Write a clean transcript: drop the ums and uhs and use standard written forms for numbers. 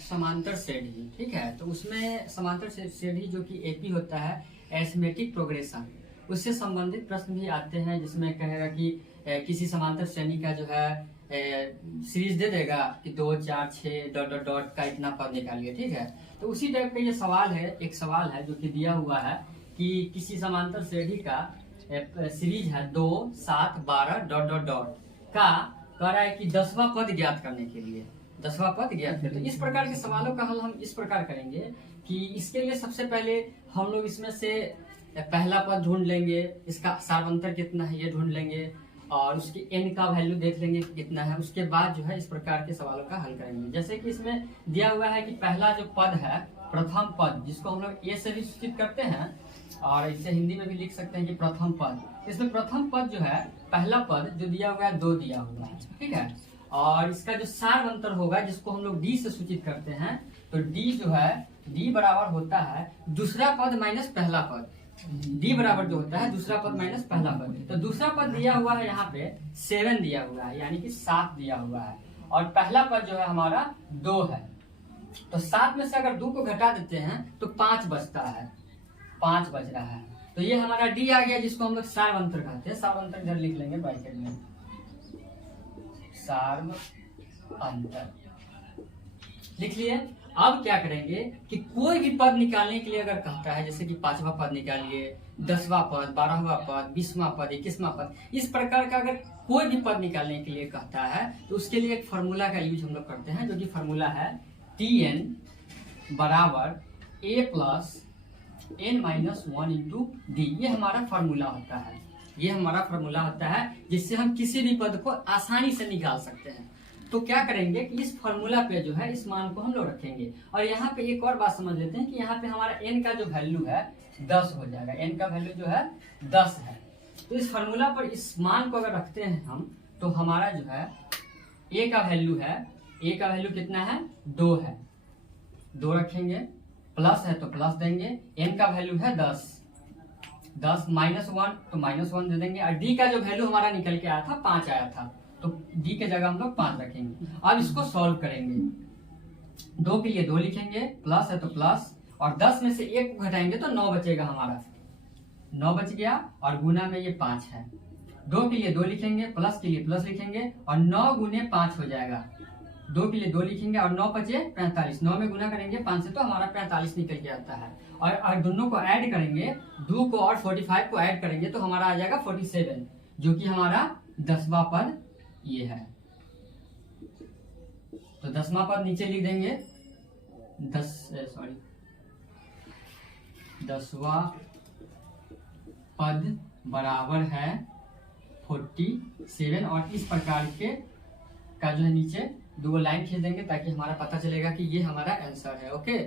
समांतर श्रेणी, ठीक है। तो उसमें समांतर श्रेणी जो कि एपी होता है, एरिथमेटिक प्रोग्रेशन, उससे संबंधित प्रश्न भी आते हैं, जिसमें कहेगा कि किसी समांतर श्रेणी का जो है सीरीज दे देगा कि 2 4 6 डॉट डॉट डॉट का इतना पद निकालिए, ठीक है। तो उसी टाइप का ये सवाल है, एक सवाल है जो कि दिया हुआ है कि किसी समांतर श्रेणी का सीरीज है 2 7 12 डॉट डॉट डॉट का, कह रहा है कि 10वां पद ज्ञात करने के लिए 10वां पद ज्ञात करें। तो इस प्रकार के सवालों का हल हम इस प्रकार करेंगे कि इसके लिए सबसे पहले हम लोग इसमें से पहला पद ढूंढ लेंगे, इसका सार्वंतर कितना है ये ढूंढ लेंगे, और उसकी एन का वैल्यू देख लेंगे कितना है। उसके बाद जो है इस प्रकार के सवालों का हल करेंगे। जैसे कि इसमें दिया हुआ है कि पहला जो पद है, प्रथम पद, जिसको हम लोग ए से भी सूचित करते हैं और इसे हिंदी में भी लिख सकते हैं कि प्रथम पद। इसमें प्रथम पद जो है, पहला पद जो दिया हुआ है 2 दिया हुआ है, ठीक है। और इसका जो सार्वंतर होगा, जिसको हम लोग डी से सूचित करते हैं, तो डी जो है, डी बराबर होता है दूसरा पद माइनस पहला पद। डी बराबर जो होता है दूसरा पद माइनस पहला पद। तो दूसरा पद दिया हुआ है यहाँ पे 7 दिया हुआ है, यानी कि 7 दिया हुआ है, और पहला पद जो है हमारा 2 है। तो 7 में से अगर 2 को घटा देते हैं तो 5 बचता है, 5 बच रहा है। तो ये हमारा डी आ गया, जिसको हम लोग सार्वंतर कहते हैं। सार्वंतर इधर लिख लेंगे ब्रैकेट में, सार्वंतर लिख लिए। अब क्या करेंगे कि कोई भी पद निकालने के लिए अगर कहता है, जैसे कि 5वां पद निकालिए, 10वां पद, 12वां पद, 20वां पद, 21वां पद, इस प्रकार का अगर कोई भी पद निकालने के लिए कहता है, तो उसके लिए एक फार्मूला का यूज हम लोग करते हैं, जो कि फार्मूला है Tn बराबर a plus n minus 1 into D. ये हमारा फार्मूला होता है, ये हमारा फार्मूला होता है, जिससे हम किसी भी पद को आसानी से निकाल सकते हैं। तो क्या करेंगे कि इस फार्मूला पे जो है इस मान को हम लोग रखेंगे। और यहाँ पे एक और बात समझ लेते हैं कि यहाँ पे हमारा n का जो वैल्यू है 10 हो जाएगा। n का वैल्यू जो है 10 है। तो इस फार्मूला पर इस मान को अगर रखते हैं हम, तो हमारा जो है a का वैल्यू है, a का वैल्यू कितना है, 2 है, 2 रखेंगे, प्लस है तो प्लस देंगे, n का वैल्यू है 10, 10 माइनस 1 तो माइनस 1 दे देंगे, और d का जो वैल्यू हमारा निकल के आया था 5 आया था, तो d के जगह हम लोग 5 रखेंगे। अब इसको सॉल्व करेंगे, 2 के लिए 2 लिखेंगे, प्लस है तो प्लस, और 10 में से 1 को घटाएंगे तो 9 बचेगा हमारा, 9 बच गया, और गुना में ये 5 है। 2 के लिए 2 लिखेंगे, प्लस के लिए प्लस लिखेंगे, और 9 गुने 5 हो जाएगा। 2 के लिए 2 लिखेंगे और 9 बचे 45, 9 में गुना करेंगे 5 से तो हमारा 45 निकल के आता है। और दोनों को ऐड करेंगे, 2 को और 45 को ऐड करेंगे तो हमारा आ जाएगा 47, जो कि हमारा 10वां पद ये है। तो 10वां पद नीचे लिख देंगे, 10वां पद बराबर है 47, और इस प्रकार के का जो है नीचे 2 लाइन खींच देंगे, ताकि हमारा पता चलेगा कि ये हमारा आंसर है। ओके।